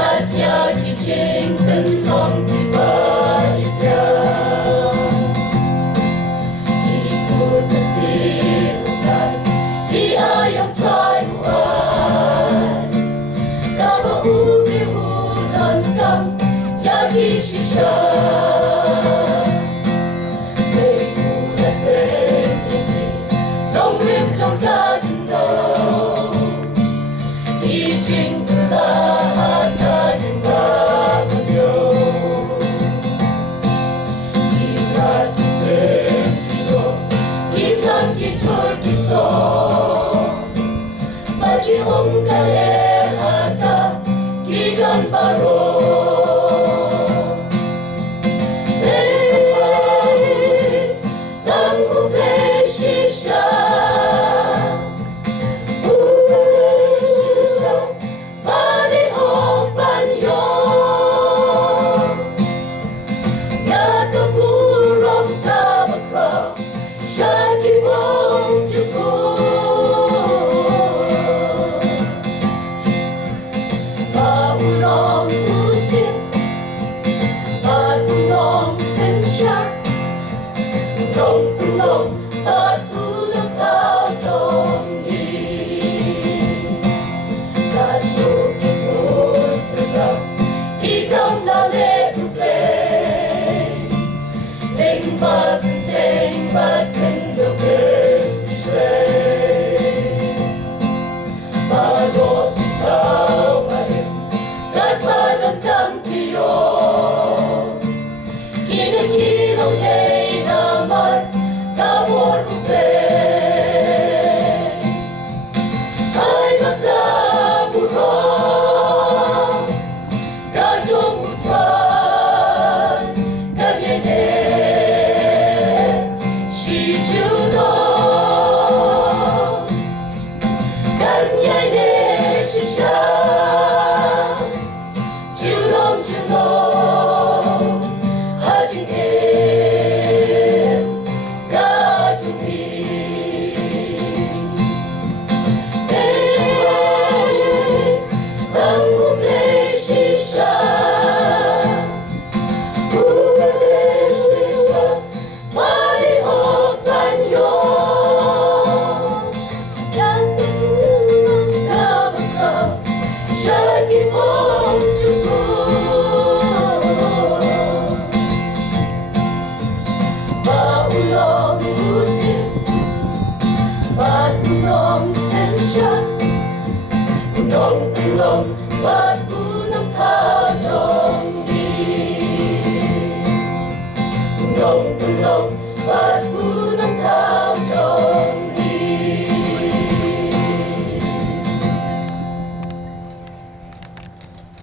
Ba't niya kijing penlong tiba ija Ifur kasi utan Di ayang try uan Kaba ubi udan kam Yagi shisha May mula sen ini Long rim trong kadin no Kijing tulahan kadin babanyo Ikat sen kino Ikan kichor kiso Bagi om kaler hata Gigan baro Long at unang taong Kat lukipun sedang Ikang lale duplay Deng basen deng bat kendok ishay Bago cintau mahim Kat badan kampiyon Kinikilong yay namar Kabor uplay Ay magkaburong Kajong utran Kanyene Si Juno Kanyene si siya Junong Junong Hajing Long Ba't unang tajong di Long